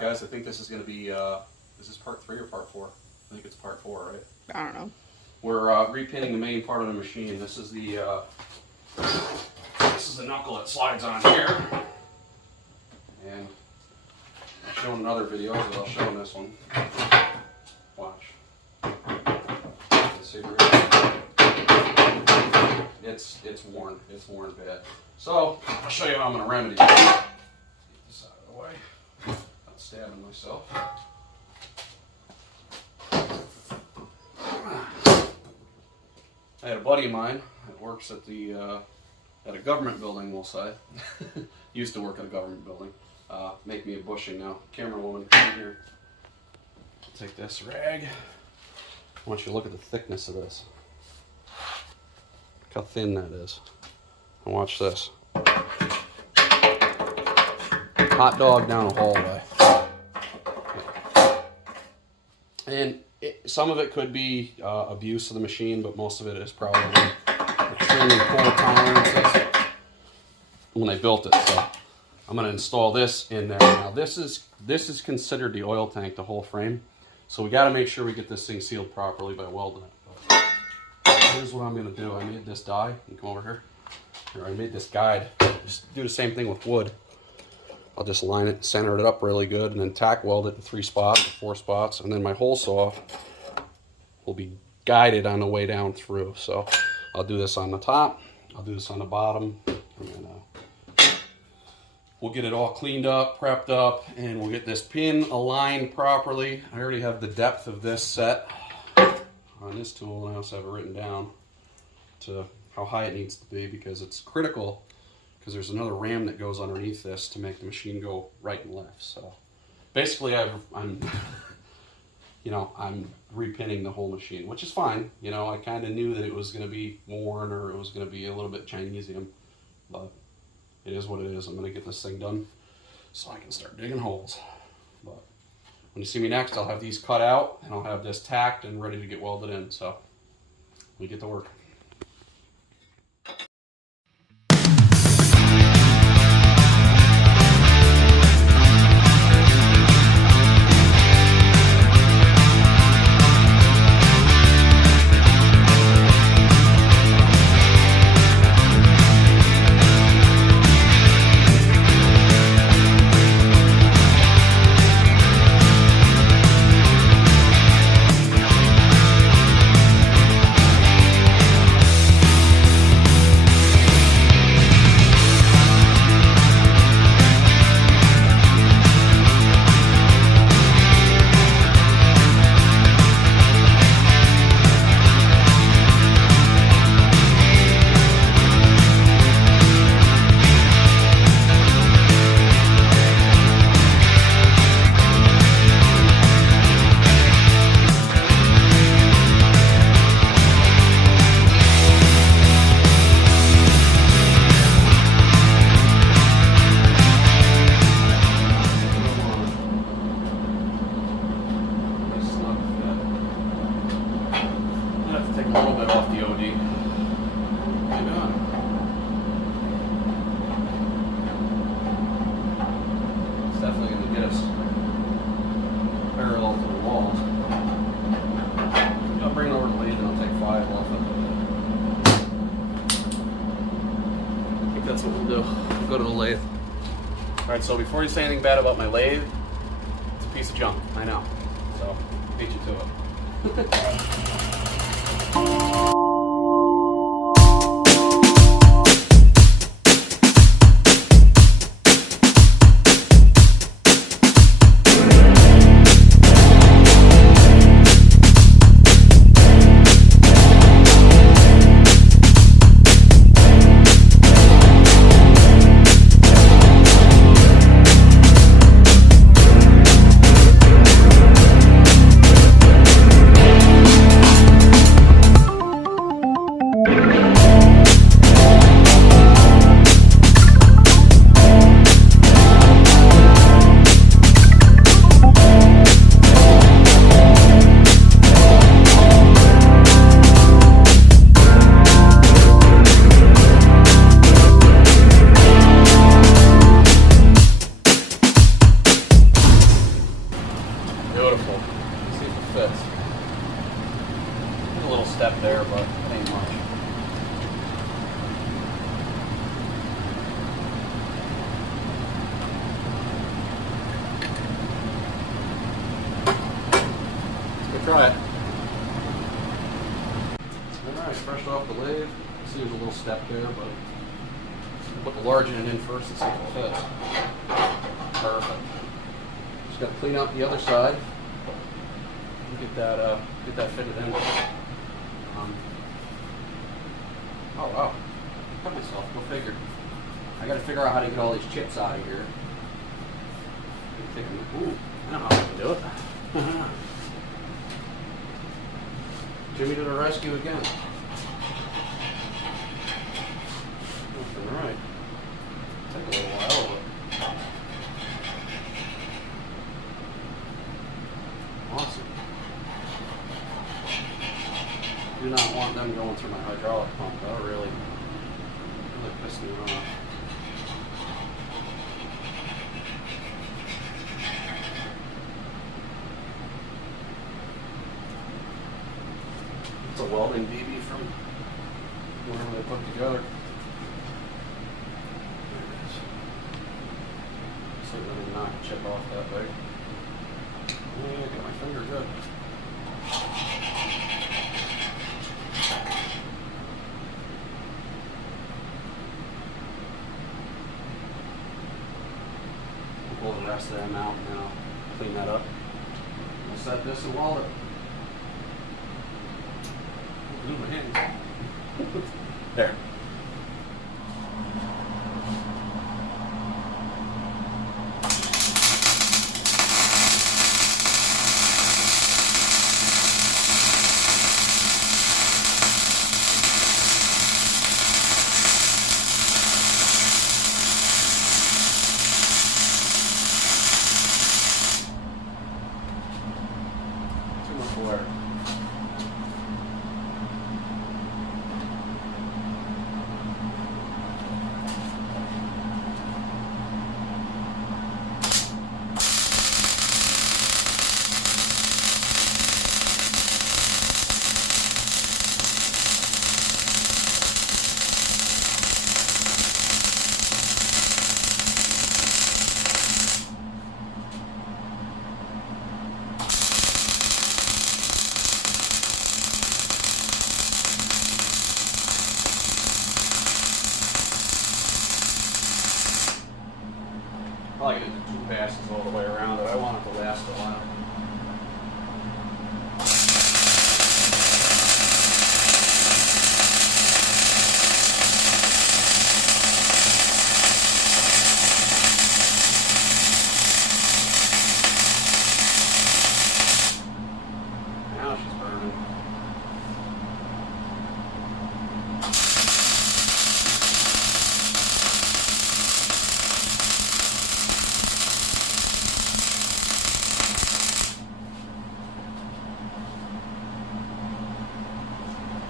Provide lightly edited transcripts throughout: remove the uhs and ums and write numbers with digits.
Alright guys, I think this is going to be, is this part 3 or part 4? I think it's part 4, right? I don't know. We're repinning the main part of the machine. This is the knuckle that slides on here. And I've shown in other videos, but I'll show in this one. Watch. See, it's worn. It's worn bad. So I'll show you how I'm going to remedy it. Get this out of the way. Not stabbing myself. I had a buddy of mine that works at at a government building, we'll say. Used to work at a government building. Make me a bushing now. Camera woman, come here. I'll take this rag. I want you to look at the thickness of this. Look how thin that is. And watch this. Hot dog down a hallway. And some of it could be abuse of the machine, but most of it is probably extremely poor tolerances when they built it. So I'm going to install this in there. Now this is considered the oil tank, the whole frame. So we got to make sure we get this thing sealed properly by welding it. But here's what I'm going to do. I made this die. You can come over here. Here, I made this guide. Just do the same thing with wood. I'll just line it, center it up really good, and then tack weld it in 3 spots or 4 spots. And then my hole saw will be guided on the way down through. So I'll do this on the top. I'll do this on the bottom. And we'll get it all cleaned up, prepped up, and we'll get this pin aligned properly. I already have the depth of this set on this tool, and I also have it written down to how high it needs to be because it's critical, because there's another ram that goes underneath this to make the machine go right and left. So basically I'm repinning the whole machine, which is fine. You know, I kind of knew that it was going to be worn or it was going to be a little bit Chinesium, but it is what it is. I'm going to get this thing done so I can start digging holes. But when you see me next, I'll have these cut out and I'll have this tacked and ready to get welded in. So we get to work. A little bit off the OD. Maybe not. It's definitely going to get us parallel to the walls. I'll bring it over to the lathe and I'll take 5 off of it. I think that's what we'll do. We'll go to the lathe. Alright, so before you say anything bad about my lathe, it's a piece of junk. I know. So, beat you to it. Beautiful. Let's see if it fits. There's a little step there, but it ain't much. Let's go try it. Alright, fresh off the lathe. See there's a little step there, but we'll put the large end in first and see if it fits. Perfect. Just got to clean out the other side and get that fitted in. Oh wow, cut myself. Go figure. I got to figure out how to get all these chips out of here. Ooh, I know how I can do it. Jimmy to the rescue again. Looking right. Take a little while, but awesome. Do not want them going through my hydraulic pump. That'll really piss me off. It's a welding BB from whatever they put together. Certainly did not chip off that big. Yeah, got my finger good. Pull the rest of them out and then I'll clean that up. We'll set this and weld it. Ooh, my hand. There. I like to do 2 passes all the way around, but I want it to last a while. Now she's burning.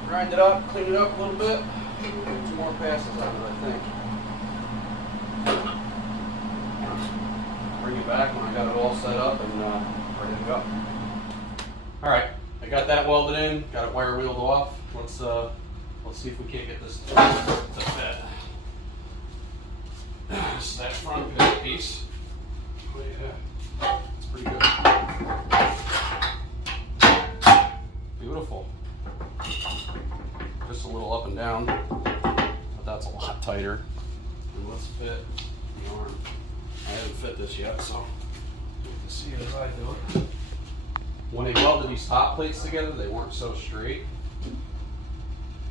Grind it up, clean it up a little bit. 2 more passes on it, I think. Bring it back when I got it all set up and ready to go. All right, I got that welded in, got it wire wheeled off. Let's see if we can't get this to fit. This is that front pivot piece. Oh yeah, it's pretty good. Beautiful. Just a little up and down, but that's a lot tighter. And let's fit the arm. I haven't fit this yet, so you can see it as I do it. When they welded these top plates together, they weren't so straight.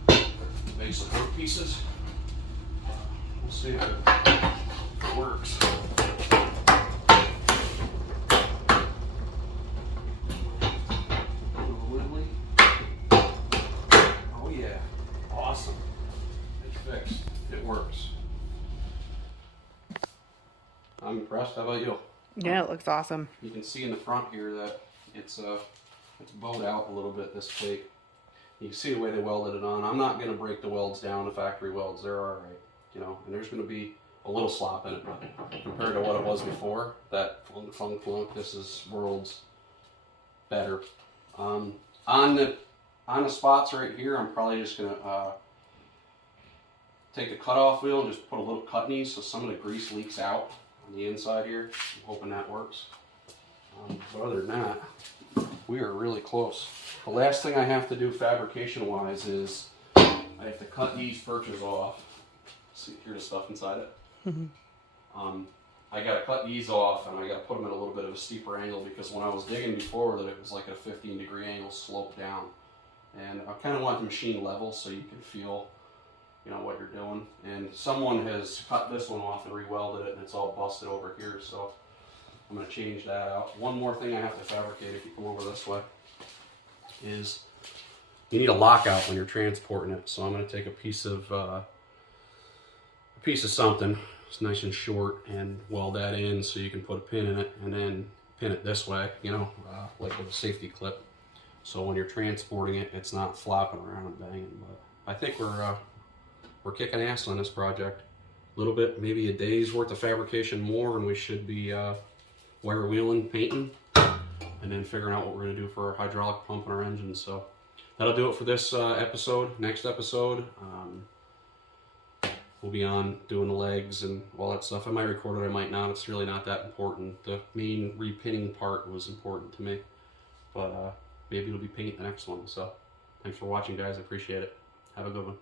Big support pieces. We'll see if it works. Awesome. It's fixed. It works. I'm impressed. How about you? Yeah, it looks awesome. You can see in the front here that it's bowed out a little bit, this plate. You can see the way they welded it on. I'm not going to break the welds down, the factory welds. They're all right, you know, and there's going to be a little slop in it, but compared to what it was before, that flunk, this is worlds better. On the spots right here, I'm probably just gonna take the cutoff wheel and just put a little cut in these so some of the grease leaks out on the inside here. I'm hoping that works. But other than that, we are really close. The last thing I have to do fabrication wise is I have to cut these perches off. See, hear the stuff inside it? Mm-hmm. I got to cut these off and I got to put them at a little bit of a steeper angle because when I was digging before that it was like a 15-degree angle slope down. And I kind of want the machine level so you can feel, you know, what you're doing. And someone has cut this one off and re-welded it and it's all busted over here, so I'm going to change that out. One more thing I have to fabricate if you come over this way is you need a lockout when you're transporting it. So I'm going to take a piece of something, it's nice and short, and weld that in so you can put a pin in it and then pin it this way, you know, like with a safety clip. So when you're transporting it, it's not flopping around and banging. But I think we're kicking ass on this project. A little bit, maybe a day's worth of fabrication more, and we should be wire wheeling, painting, and then figuring out what we're going to do for our hydraulic pump and our engine. So that'll do it for this episode. Next episode, we'll be on doing the legs and all that stuff. I might record it, I might not. It's really not that important. The main repinning part was important to me. But maybe it'll be paint the next one. So thanks for watching, guys. I appreciate it. Have a good one.